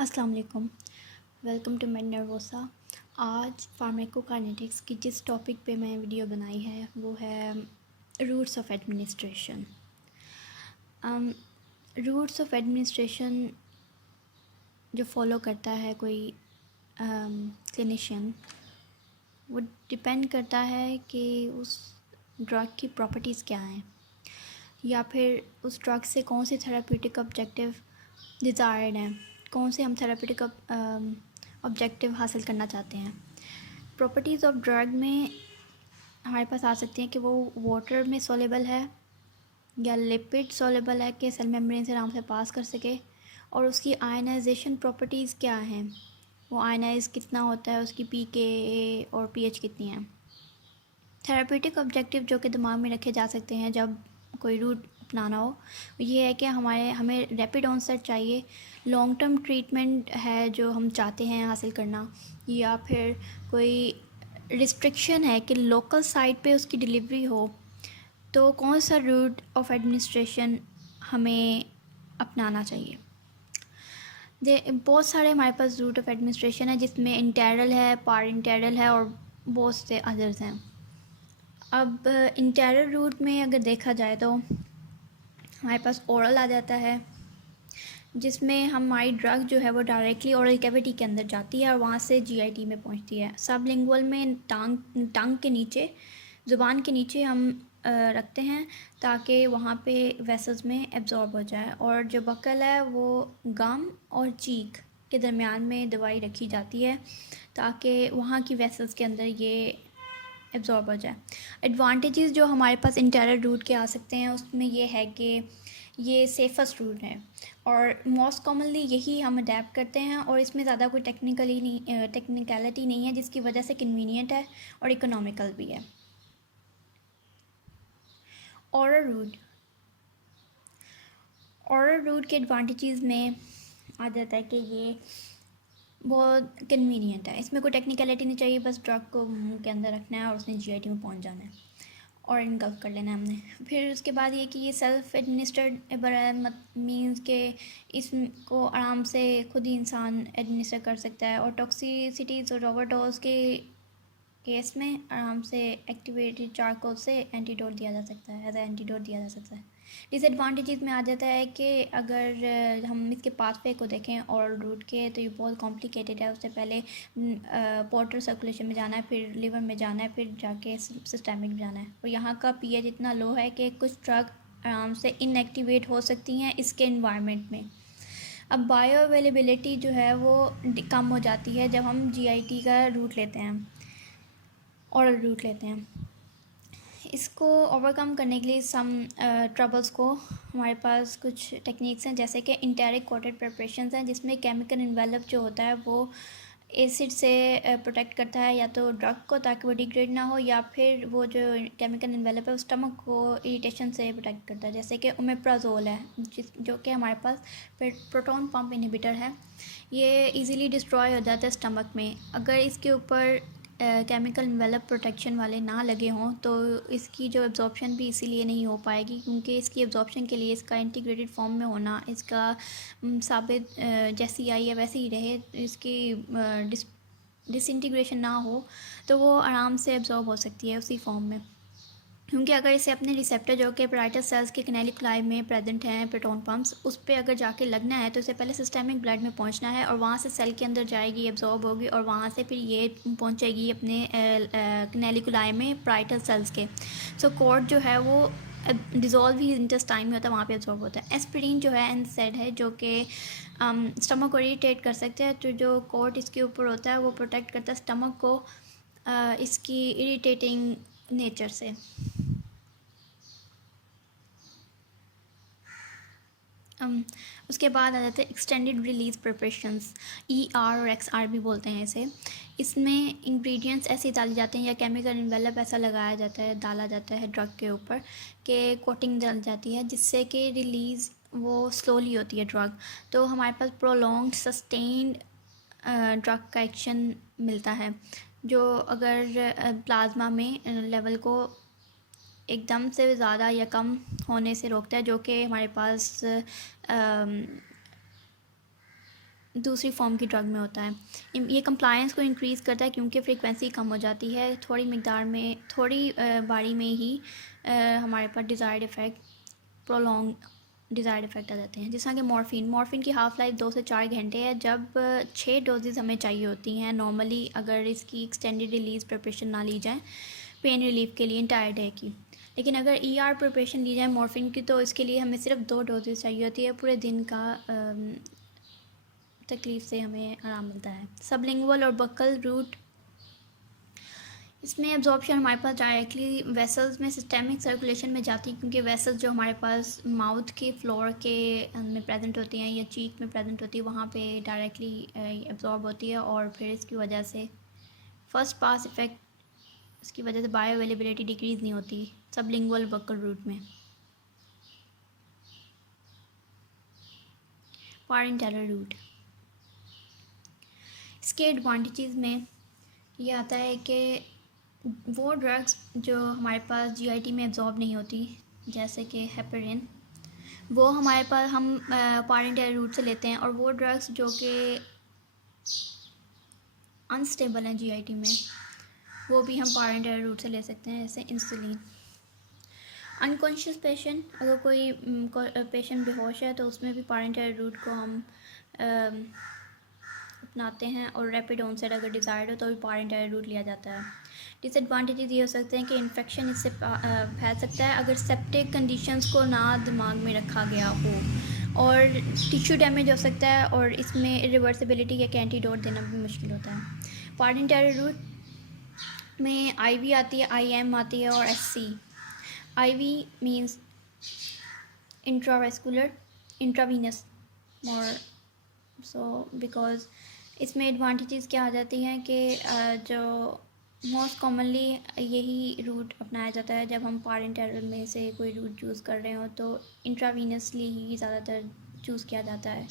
अस्सलाम वालेकुम। Welcome to med nervosa. आज फार्माकोकाइनेटिक्स की जिस टॉपिक पे मैं वीडियो बनाई है वो है roots of administration. Roots of administration जो फॉलो करता है कोई क्लिनिशियन, वो डिपेंड करता है कि उस ड्रग की प्रॉपर्टीज़ क्या हैं या फिर उस ड्रग से कौन सी थेराप्यूटिक ऑब्जेक्टिव डिज़ायर्ड हैं, कौन से हम थेराप्यूटिक ऑब्जेक्टिव हासिल करना चाहते हैं। प्रॉपर्टीज़ ऑफ ड्रग में हमारे पास आ सकती हैं कि वो वाटर में सोलेबल है या लिपिड सोलेबल है कि सेल मेम्ब्रेन से आराम से पास कर सके, और उसकी आयनाइजेशन प्रॉपर्टीज़ क्या हैं, वो आयनाइज कितना होता है, उसकी pKa और pH कितनी है। थेराप्यूटिक ऑब्जेक्टिव जो कि दिमाग में रखे जा सकते हैं जब कोई रूट अपनाना हो, ये है कि हमें रैपिड ऑनसेट चाहिए, लॉन्ग टर्म ट्रीटमेंट है जो हम चाहते हैं हासिल करना, या फिर कोई रिस्ट्रिक्शन है कि लोकल साइट पे उसकी डिलीवरी हो, तो कौन सा रूट ऑफ एडमिनिस्ट्रेशन हमें अपनाना चाहिए। बहुत सारे हमारे पास रूट ऑफ एडमिनिस्ट्रेशन है जिसमें इंटेरल है, पार इंटेरल है और बहुत से अदर्स हैं। अब इंटेरल रूट में अगर देखा जाए तो हमारे पास ओरल आ जाता है, जिसमें हमारी ड्रग जो है वो डायरेक्टली ओरल कैविटी के अंदर जाती है और वहाँ से जीआईटी में पहुँचती है। सबलिंगुअल में टंग के नीचे, ज़ुबान के नीचे हम रखते हैं ताकि वहाँ पे वेसल्स में एब्जॉर्ब हो जाए, और जो बकल है वो गम और चीक के दरमियान में दवाई रखी जाती है ताकि वहाँ की वेसल्स के अंदर ये एब्जॉर्ब हो जाए। एडवांटेजेस जो हमारे पास इंटेरल रूट के आ सकते हैं उसमें ये है कि ये सेफेस्ट रूट है और मोस्ट कॉमनली यही हम अडेप्ट करते हैं, और इसमें ज़्यादा कोई टेक्निकलिटी नहीं है, जिसकी वजह से कन्वीनियंट है और इकोनॉमिकल भी है। ओरल रूट के एडवांटेजेस में आ जाता है कि ये बहुत कन्वीनियंट है, इसमें कोई टेक्निकलिटी नहीं चाहिए, बस ड्रग को मुंह के अंदर रखना है और उसने जीआईटी में पहुंच जाना है और इनकल्फ कर लेना है हमने। फिर उसके बाद ये कि ये सेल्फ एडमिनिस्टर्ड मीन्स के इसको आराम से खुद ही इंसान एडमिनिस्टर कर सकता है, और टॉक्सिसिटीज़ और ओवरडोज के केस में आराम से एक्टिवेटेड चारकोल से एंटीडोट दिया जा सकता है, एज एंटीडोट दिया जा सकता है। डिसएडवांटेजेस में आ जाता है कि अगर हम इसके पाथवे को देखें और रूट के, तो ये बहुत कॉम्प्लिकेटेड है। उससे पहले पोर्टल सर्कुलेशन में जाना है, फिर लिवर में जाना है, फिर जाके सिस्टेमिक जाना है, और यहाँ का पीएच इतना लो है कि कुछ ड्रग आराम से इनएक्टिवेट हो सकती हैं इसके इन्वायरमेंट में। अब बायो अवेलेबिलिटी जो है वो कम हो जाती है जब हम जीआईटी का रूट लेते हैं, ओरल रूट लेते हैं। इसको ओवरकम करने के लिए सम ट्रबल्स को हमारे पास कुछ टेक्निक्स हैं, जैसे कि इंटेरिक कोटेड प्रिपरेशंस हैं, जिसमें केमिकल इन्वेलप जो होता है वो एसिड से प्रोटेक्ट करता है या तो ड्रग को, ताकि वो डिग्रेड ना हो, या फिर वो जो केमिकल इन्वेलप है वो स्टमक को इरिटेशन से प्रोटेक्ट करता है, जैसे कि ओमेप्राजोल है जो कि हमारे पास प्रोटॉन पंप इनहिबिटर है। ये इजीली डिस्ट्रॉय हो जाता है स्टमक में। अगर इसके ऊपर केमिकल इन्वेलप प्रोटेक्शन वाले ना लगे हों तो इसकी जो एब्जॉर्प्शन भी इसीलिए नहीं हो पाएगी, क्योंकि इसकी एब्जॉर्प्शन के लिए इसका इंटीग्रेटेड फॉर्म में होना, इसका साबित जैसी आई है वैसे ही रहे, इसकी डिसइंटीग्रेशन ना हो, तो वो आराम से एब्जॉर्ब हो सकती है उसी फॉर्म में। क्योंकि अगर इसे अपने रिसेप्टर जो कि पैराइटस सेल्स के कैनेलिकुलाई में प्रेजेंट हैं, प्रोटॉन पम्प्स, उस पर अगर जाके लगना है तो इसे पहले सिस्टेमिक ब्लड में पहुंचना है और वहाँ से सेल के अंदर जाएगी, एब्जॉर्ब होगी, और वहाँ से फिर ये पहुंचेगी अपने कैनेलिकुलाई में पैराइटस सेल्स के। सो कोड जो है वो डिज़ोल्व ही इंटेस्टाइन में होता है, वहाँ पे एब्जॉर्ब होता है। एस्पिरिन जो है एनसेड है जो कि स्टमक को इरिटेट कर सकते हैं, तो जो कोट इसके ऊपर होता है वो प्रोटेक्ट करता है स्टमक को इसकी इरिटेटिंग नेचर से। उसके बाद आ जाते हैं एक्सटेंडेड रिलीज़ प्रिपरेशंस, ER और XR भी बोलते हैं इसे। इसमें इंग्रेडिएंट्स ऐसे डाले जाते हैं या केमिकल इन्वेलप ऐसा लगाया जाता है, डाला जाता है ड्रग के ऊपर कि कोटिंग डल जाती है, जिससे कि रिलीज़ वो स्लोली होती है ड्रग, तो हमारे पास प्रोलॉन्ग्ड सस्टेन्ड ड्रग का एक्शन मिलता है, जो अगर प्लाज्मा में लेवल को एकदम से ज़्यादा या कम होने से रोकता है, जो कि हमारे पास दूसरी फॉर्म की ड्रग में होता है। ये कंप्लायंस को इंक्रीज़ करता है क्योंकि फ्रीक्वेंसी कम हो जाती है, थोड़ी मकदार में, थोड़ी बारी में ही हमारे पास desired effect, prolong desired effect आ जाते हैं। जिस तरह कि मॉर्फिन की हाफ़ लाइफ 2 से 4 घंटे है, जब 6 डोजेज़ हमें चाहिए होती हैं नॉर्मली, अगर इसकी एक्सटेंडेड रिलीज़ प्रिपरेशन ना ली जाए पेन रिलीफ के लिए इंटायर डे की। लेकिन अगर ER प्रिपरेशन ली जाए मॉर्फिन की, तो इसके लिए हमें सिर्फ 2 डोजेज़ चाहिए होती है, पूरे दिन का तकलीफ़ से हमें आराम मिलता है। सबलिंगुअल और बक्कल रूट, इसमें एब्जॉर्प्शन हमारे पास डायरेक्टली वेसल्स में सिस्टेमिक सर्कुलेशन में जाती है, क्योंकि वेसल्स जो हमारे पास माउथ के फ्लोर के में प्रेजेंट होती हैं या चीक में प्रेजेंट होती है, वहाँ पे डायरेक्टली एब्जॉर्ब होती है, और फिर इसकी वजह से फर्स्ट पास इफ़ेक्ट, इसकी वजह से बायो अवेलेबिलिटी डिक्रीज़ नहीं होती सबलिंगुअल बक्कल रूट में। पारेंटेरल रूट, इसके एडवांटेजेस में ये आता है कि वो ड्रग्स जो हमारे पास GIT में एब्जॉर्ब नहीं होती, जैसे कि हेपेरिन, वो हमारे पास हम पारेंटेरल रूट से लेते हैं, और वो ड्रग्स जो कि अनस्टेबल हैं GIT में, वो भी हम पारेंटेरल रूट से ले सकते हैं, जैसे इंसुलिन। अनकॉन्शियस पेशेंट, अगर कोई पेशेंट बेहोश है तो उसमें भी पारेंटेरल रूट को हम अपनाते हैं, और रैपिड ऑनसेट अगर डिज़ायर्ड हो तो भी पारेंटेरल रूट लिया जाता है। डिसएडवांटेजेस ये हो सकते हैं कि इन्फेक्शन इससे फैल सकता है अगर सेप्टिक कंडीशंस को ना दिमाग में रखा गया हो, और टिश्यू डैमेज हो सकता है, और इसमें रिवर्सिबिलिटी या एंटीडोट देना भी मुश्किल होता है। पारेंटेरल रूट में IV आती है, IM आती है, और SC। IV means intravascular, intravenous और बिकॉज इसमें एडवांटेजेस क्या आ जाती हैं कि जो मोस्ट कॉमनली यही रूट अपनाया जाता है जब हम पारेंटेरल में से कोई रूट चूज़ कर रहे हो, तो इंट्रावीनसली ही ज़्यादातर चूज़ किया जाता है।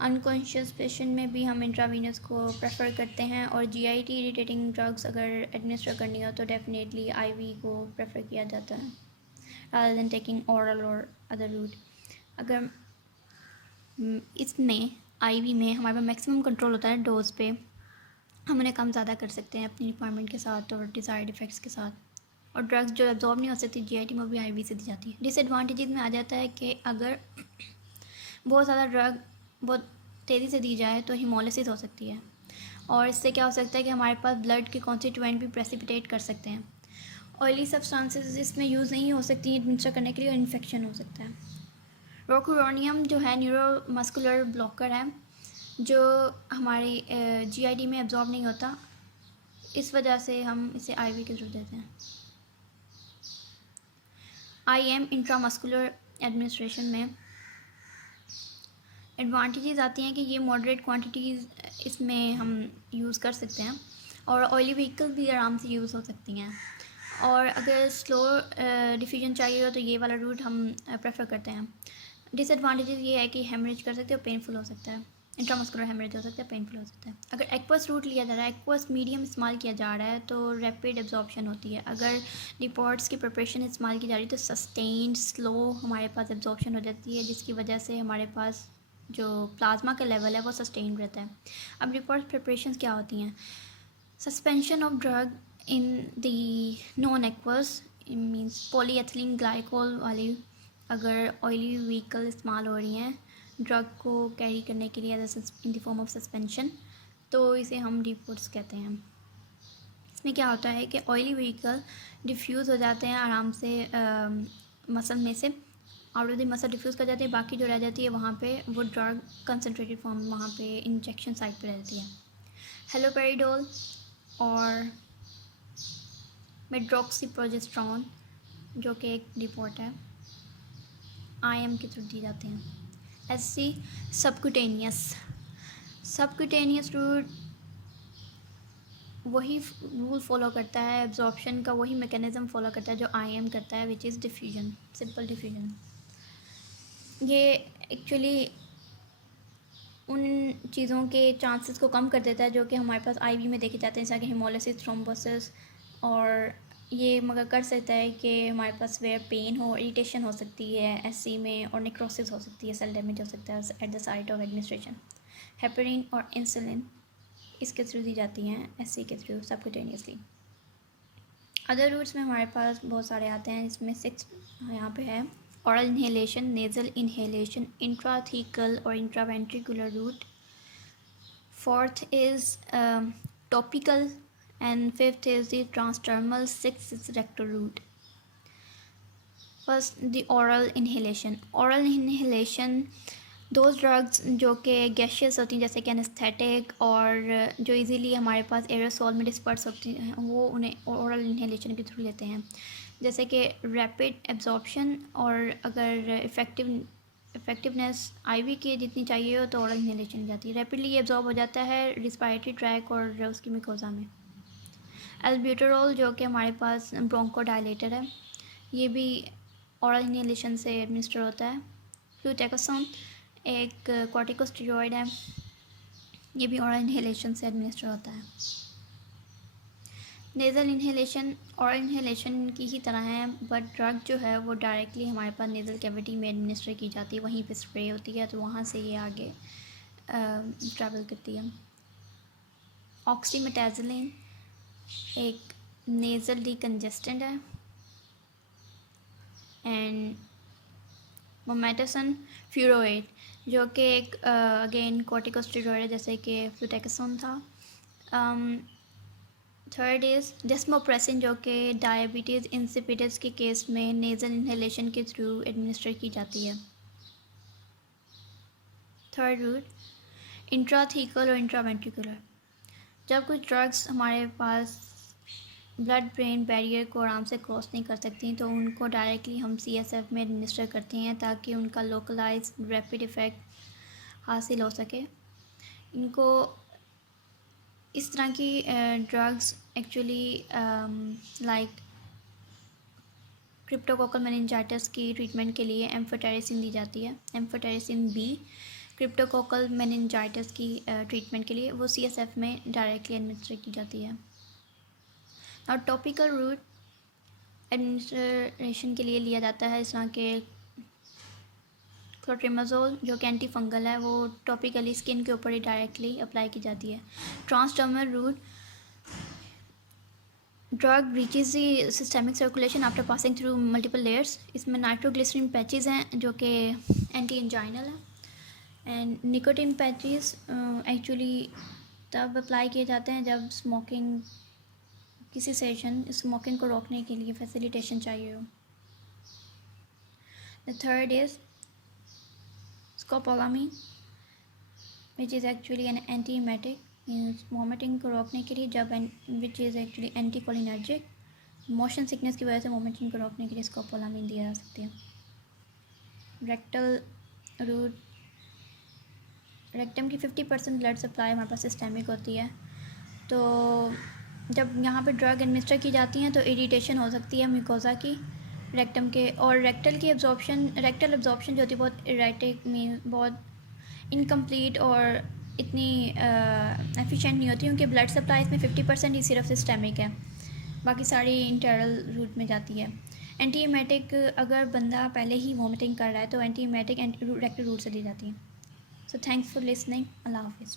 अनकॉन्शियस पेशेंट में भी हम इंट्रावीनस को प्रेफर करते हैं, और GIT इरिटेटिंग ड्रग्स अगर एडमिनिस्टर करनी हो तो डेफिनेटली IV को प्रेफर किया जाता है rather than taking oral or other route। अगर इसमें IV में हमारे पास मैक्सिमम कंट्रोल होता है डोज पे, हम उन्हें कम ज़्यादा कर सकते हैं अपनी रिक्वायरमेंट के साथ और डिज़ायर्ड इफ़ेक्ट्स के साथ, और ड्रग्स जो एब्जॉर्ब नहीं हो सकती GIT में भी IV से दी जाती है। डिसएडवांटेजेस में आ जाता है कि अगर बहुत ज़्यादा ड्रग बहुत तेज़ी से दी जाए तो हिमोलिसिस हो सकती है, और इससे क्या हो सकता है कि हमारे पास ब्लड के कॉन्स्टिट्यूएंट भी प्रेसिपिटेट कर सकते हैं। ऑयली सब्सटेंसेस इसमें यूज़ नहीं हो सकती एडमिनिस्टर करने के लिए, और इन्फेक्शन हो सकता है। रोकुरोनियम जो है न्यूरो मस्कुलर ब्लॉकर है, जो हमारे GIT में एब्जॉर्ब नहीं होता, इस वजह से हम इसे IV के थ्रू देते हैं। IM इंट्रामस्कुलर एडमिनिस्ट्रेशन में एडवांटेजेस आती हैं कि ये मॉडरेट क्वांटिटीज़ इसमें हम यूज़ कर सकते हैं, और ऑयली व्हीकल भी आराम से यूज़ हो सकती हैं, और अगर स्लो डिफ्यूजन चाहिए हो तो ये वाला रूट हम प्रेफर करते हैं। डिसएडवांटेजेस ये है कि हेमरेज कर सकते हो, पेनफुल हो सकता है, इंट्रामस्कुलर हेमरेज हो सकता है, पेनफुल हो सकता है। अगर एक्वस रूट लिया जा रहा है, एक्वस मीडियम इस्तेमाल किया जा रहा है, तो रैपिड एब्जॉर्प्शन होती है। अगर डिपोर्ट्स की प्रिपरेशन इस्तेमाल की जा रही है तो सस्टेन्ड स्लो हमारे पास एब्जॉर्प्शन हो जाती है, जिसकी वजह से हमारे पास जो प्लाज्मा का लेवल है वो सस्टेन्ड रहता है। अब डिपोर्ट्स प्रिपरेशन क्या होती हैं? Suspension of drug in the non aqueous means polyethylene glycol वाली, अगर ऑयली व्हीकल इस्तेमाल हो रही हैं ड्रग को कैरी करने के लिए in the form of suspension, तो इसे हम डिपोर्ट्स कहते हैं। इसमें क्या होता है कि ऑयली व्हीकल डिफ्यूज़ हो जाते हैं आराम से मसल में से, out of the muscle diffuse कर जाते हैं, बाकी जो रह जाती है वहाँ पे वो ड्रग कंसनट्रेटेड फॉर्म वहाँ पे इंजेक्शन साइट पे रहती है। हेलोपेरिडोल और मेड्रोक्सीप्रोजेस्टेरोन जो कि एक डिपोर्ट है, IM के थ्रू दी जाते हैं। SC सबक्यूटेनियस रूट वही रूल फॉलो करता है, एब्जॉर्प्शन का वही मैकेनिज़्म फॉलो करता है जो IM करता है, which is diffusion, simple diffusion. ये एक्चुअली उन चीज़ों के चांसेस को कम कर देता है जो कि हमारे पास IV में देखे जाते हैं, जैसे कि हिमोलिसिस, थ्रोम्बोसिस, और ये मगर कर सकता है कि हमारे पास वेयर पेन हो, इरिटेशन हो सकती है SC में, और नेक्रोसिस हो सकती है, सेल डैमेज हो सकता है at the site of administration. Heparin और इंसुलिन इसके थ्रू दी जाती हैं, एससी के थ्रू सबक्यूटेनियसली। अदर रूट्स में हमारे पास बहुत सारे आते हैं, जिसमें 6 यहाँ पे है। oral inhalation, nasal inhalation, intrathecal or intraventricular route. Fourth is topical, and fifth is the transdermal. Sixth is rectal route. First, the oral inhalation. Oral inhalation those drugs जो कि गैशियस होती हैं, जैसे कि एनेस्थेटिक, और जो इजीली हमारे पास aerosol में डिस्पर्स होती हैं, वो उन्हें ओरल इन्हेलेशन के थ्रू लेते हैं। जैसे कि रैपिड एब्जॉर्प्शन, और अगर इफ़ेक्टिवनेस आईवी की जितनी चाहिए हो तो ओरल इन्हेलेशन जाती है। रैपिडली एब्जॉर्ब हो जाता है रिस्पायरेटरी ट्रैक और उसकी मिकोजा में। एल्ब्यूटेरॉल जो कि हमारे पास ब्रोंकोडायलेटर है, ये भी ओरल इन्हेलेशन से एडमिनिस्टर होता है। फ्लूटेकोसोन एक कॉर्टिकोस्टेरॉइड है, ये भी ओरल इन्हेलेशन से एडमिनिस्टर होता है। नेज़ल इन्हेलेशन ओरल इन्हेलेशन की ही तरह है, बट ड्रग जो है वो डायरेक्टली हमारे पास नेज़ल कैविटी में एडमिनिस्टर की जाती है, वहीं पे स्प्रे होती है, तो वहाँ से ये आगे ट्रैवल करती है। ऑक्सीमेटाज़ोलिन एक नेज़ल डिकंजेस्टेंट है। एंड मोमेटासन फ्यूरोएट जो कि एक अगेन कॉर्टिकोस्टेरॉइड है, जैसे कि फ्लूटेकोसोन था। थर्ड इज़ डेस्मोप्रेसिन जो कि डायबिटीज़ इंसिपिडस के केस में नेज़ल इन्हेलेशन के थ्रू एडमिनिस्टर की जाती है। थर्ड रूट इंट्राथीकल और इंट्रावेंट्रिकुलर। जब कुछ ड्रग्स हमारे पास ब्लड ब्रेन बैरियर को आराम से क्रॉस नहीं कर सकती, तो उनको डायरेक्टली हम सीएसएफ में एडमिनिस्टर करते हैं, ताकि उनका लोकलाइज रैपिड इफ़ेक्ट हासिल हो सके। इनको इस तरह की drugs actually like cryptococcal meningitis की ट्रीटमेंट के लिए एम्फोटेरिसिन दी जाती है। एम्फोटेरिसिन बी क्रिप्टोकोकल मेनिंजाइटिस की ट्रीटमेंट के लिए वो सीएसएफ में डायरेक्टली एडमिनिस्टर की जाती है। और टॉपिकल रूट एडमिनिस्ट्रेशन के लिए लिया जाता है, इस तरह के क्लोट्रिमाजोल जो कि एंटी फंगल है, वो टॉपिकली स्किन के ऊपर ही डायरेक्टली अप्लाई की जाती है। Transdermal route drug reaches the systemic circulation after passing through multiple layers. इसमें नाइट्रोग्लिसरीन पैचेस हैं जो कि एंटी एंजाइनल है। एंड निकोटिन पैचेस एक्चुअली तब अप्लाई किए जाते हैं जब स्मोकिंग किसी सेशन स्मोकिंग को रोकने के लिए फैसिलिटेशन चाहिए हो। The third is scopolamine which is actually an antiemetic, means vomiting को रोकने के लिए, जब which is actually anticholinergic, motion sickness की वजह से वॉमिटिंग को रोकने के लिए स्कोपोलामीन दिया जा सकती है। रेक्टल रूट रेक्टम की 50% ब्लड सप्लाई हमारे पास सिस्टेमिक होती है, तो जब यहाँ पे ड्रग एडमिनिस्टर की जाती हैं तो इरिटेशन हो सकती है म्यूकोजा की रेक्टम के, और रेक्टल एब्जॉर्प्शन जो होती है बहुत इरेटिक, मीन बहुत इनकम्प्लीट और इतनी एफिशिएंट नहीं होती, क्योंकि ब्लड सप्लाई इसमें 50% ही सिर्फ सिस्टेमिक है, बाकी सारी इंटरनल रूट में जाती है। एंटीएमेटिक अगर बंदा पहले ही वॉमिटिंग कर रहा है तो एंटीएमेटिक रेक्टल रूट से दी जाती है। So thanks for listening. अल्लाह हाफिज़।